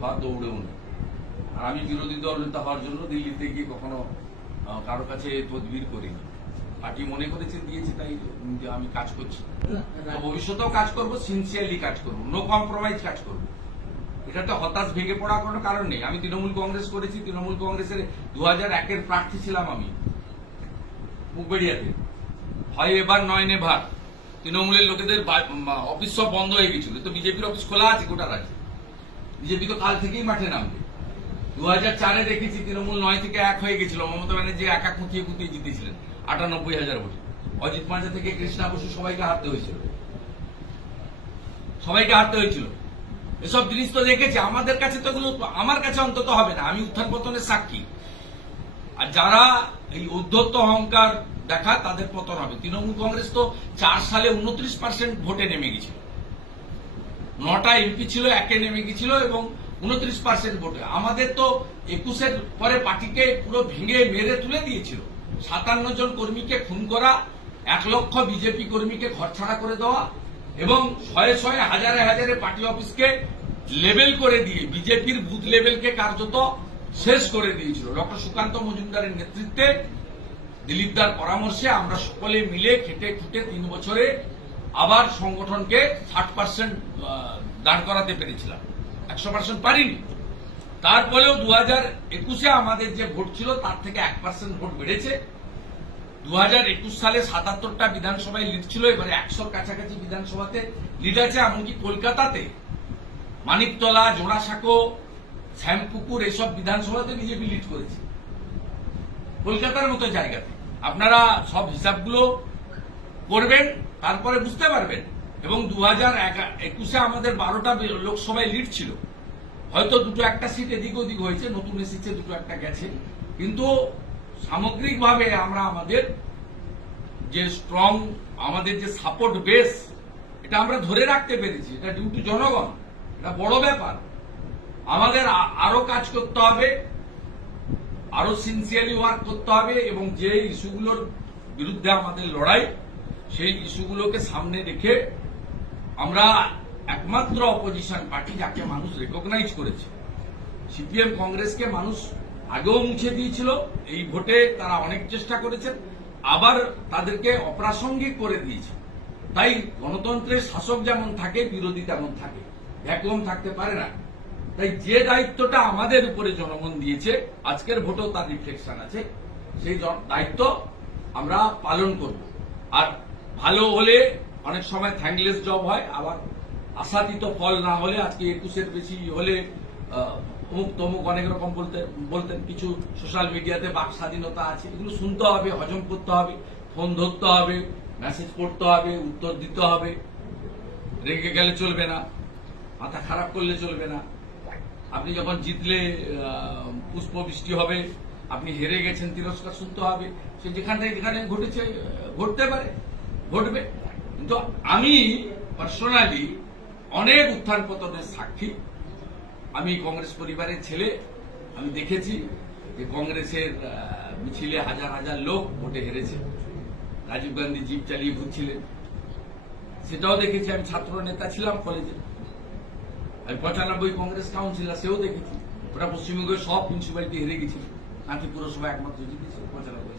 বা দৌড়েও না আর আমি বিরোধী দল নেতা হওয়ার জন্য দিল্লিতে গিয়ে কখনো কারও কাছে তদবির করিনি। পার্টি মনে করেছে দিয়েছে তাই আমি কাজ করছি। ভবিষ্যতেও কাজ করব সিনসিয়ারলি কাজ করব নো কম্প্রোমাইজ কাজ করব। এটাতে হতাশ ভেঙে পড়ার কোনো কারণ নেই। আমি তৃণমূল কংগ্রেস করেছি, তৃণমূল কংগ্রেসের দু হাজার একের প্রার্থী ছিলাম আমি, মুখবেড়িয়াতে। হয় এবার নয় নেভার। তৃণমূলের লোকেদের অফিস সব বন্ধ হয়ে গেছিল। তো বিজেপির অফিস খোলা আছে, গোটা রাজ্যে। বিজেপি তো কাল থেকেই মাঠে নামবে। দু হাজার চারে দেখেছি তৃণমূল নয় থেকে এক হয়ে গেছিল, মমতা ব্যানার্জি একা কুতিয়ে কুতিয়ে জিতেছিলেন আটানব্বই হাজার ভোটে। অজিত পাঞ্জা থেকে কৃষ্ণা বসু সবাইকে হারতে হয়েছিল। সবাইকে হারতে হয়েছিল। এসব জিনিস তো দেখেছি, আমাদের কাছে তো এগুলো, আমার কাছে অন্তত হবে না, আমি উত্থান পতনের সাক্ষী। আর যারা এই উদ্ধত্ত অহংকার দেখা, তাদের পতন হবে। তৃণমূল কংগ্রেস তো চার সালে উনত্রিশ পার্সেন্ট ভোটে নেমে গেছিল। নটা এমপি ছিল, একে নেমে গেছিল এবং উনত্রিশ পার্সেন্ট ভোটে। আমাদের তো একুশের পরে পার্টিকে পুরো ভেঙে মেরে তুলে দিয়েছিল। সাতান্ন জন কর্মীকে খুন করা, এক লক্ষ বিজেপি কর্মীকে ঘরছাড়া করে দেওয়া এবং শয়ে শয়ে হাজারে হাজারে পার্টি অফিসকে লেভেল করে দিয়ে, বিজেপির বুথ লেভেলকে কার্যত শেষ করে দিয়েছিল। ডক্টর সুকান্ত মজুমদারের নেতৃত্বে দিলীপ দার পরামর্শে আমরা সকলে মিলে খেটে খুটে তিন বছরে আবার সংগঠনকে ষাট পার্সেন্ট দাঁড় করাতে পেরেছিলাম। একশো পার্সেন্ট পারিনি। তারপরেও দু হাজার একুশে আমাদের যে ভোট ছিল, তার থেকে এক পার্সেন্ট ভোট বেড়েছে। দু হাজার একুশ সালে সাতাত্তরটা বিধানসভায় লিড ছিল, এবারে একশোর কাছাকাছি বিধানসভাতে লিড আছে, এমনকি কলকাতাতে। মানিকতলা, জোড়াসাঁকো, শ্যামপুকুর, এসব বিধানসভাতে বিজেপি লিড করেছে। কলকাতার মতো জায়গাতে। আপনারা সব হিসাবগুলো করবেন। তারপরে বুঝতে পারবেন। এবং দু হাজার একুশে আমাদের বারোটা লোকসভায় লিড ছিল। হয়তো দুটো একটা সিট এদিক ওদিক হয়েছে, নতুন এসেছে দুটো একটা গেছে। কিন্তু সামগ্রিকভাবে আমরা আমাদের যে স্ট্রং আমাদের যে সাপোর্ট বেস এটা আমরা ধরে রাখতে পেরেছি। এটা ডিউটি জনগণ, এটা বড় ব্যাপার। আমাদের আরও কাজ করতে হবে, আরও সিনসিয়ারলি ওয়ার্ক করতে হবে এবং যে ইস্যুগুলোর বিরুদ্ধে আমাদের লড়াই সেই ইস্যুগুলোকে সামনে রেখে আমরা একমাত্র অপোজিশন পার্টি যাকে মানুষ রেকগনাইজ করেছে। সিপিএম কংগ্রেসকে মানুষ আগেও মুছে দিয়েছিল, এই ভোটে তারা অনেক চেষ্টা করেছেন, আবার তাদেরকে অপ্রাসঙ্গিক করে দিয়েছে। তাই গণতন্ত্রের শাসক যেমন থাকে, বিরোধী তেমন থাকে ভ্যাকুয়াম থাকতে পারে না। তাই যে দায়িত্বটা আমাদের উপরে জনগণ দিয়েছে, আজকের ভোটেও তার রিফ্লেকশন আছে, সেই দায়িত্ব আমরা পালন করব। আর ভালো হলে অনেক সময় থ্যাঙ্কলেস জব হয়, আবার আশাতীত ফল না হলে আজকে একুশের বেশি হলে অমুক তমুক অনেক রকম বলতে, বলতেন, কিছু সোশ্যাল মিডিয়াতে বাক স্বাধীনতা আছে, এগুলো শুনতে হবে, হজম করতে হবে ফোন ধরতে হবে মেসেজ করতে হবে, উত্তর দিতে হবে। রেগে গেলে চলবে না, মাথা খারাপ করলে চলবে না। আপনি যখন জিতলে পুষ্প বৃষ্টি হবে, আপনি হেরে গেছেন, তিরস্কার শুনতে হবে। সে যেখানে যেখানে ঘটেছে ঘটতে পারে। ঘটবে। কিন্তু আমি পার্সোনালি অনেক উত্থান পতনের সাক্ষী। আমি কংগ্রেস পরিবারের ছেলে। আমি দেখেছি যে কংগ্রেসের মিছিলে হাজার হাজার লোক ভোটে হেরেছে। রাজীব গান্ধী জিপ চালিয়ে ঘুরছিলেন। সেটাও দেখেছি। আমি ছাত্র নেতা ছিলাম কলেজে আমি পঁচানব্বই কংগ্রেস কাউন্সিলর সেও দেখেছি। ওটা পশ্চিমবঙ্গের সব মিউনিসিপ্যালিটি হেরে গেছিল। কাঁথি পুরসভা একমাত্র জিতেছে, পঁচানব্বই।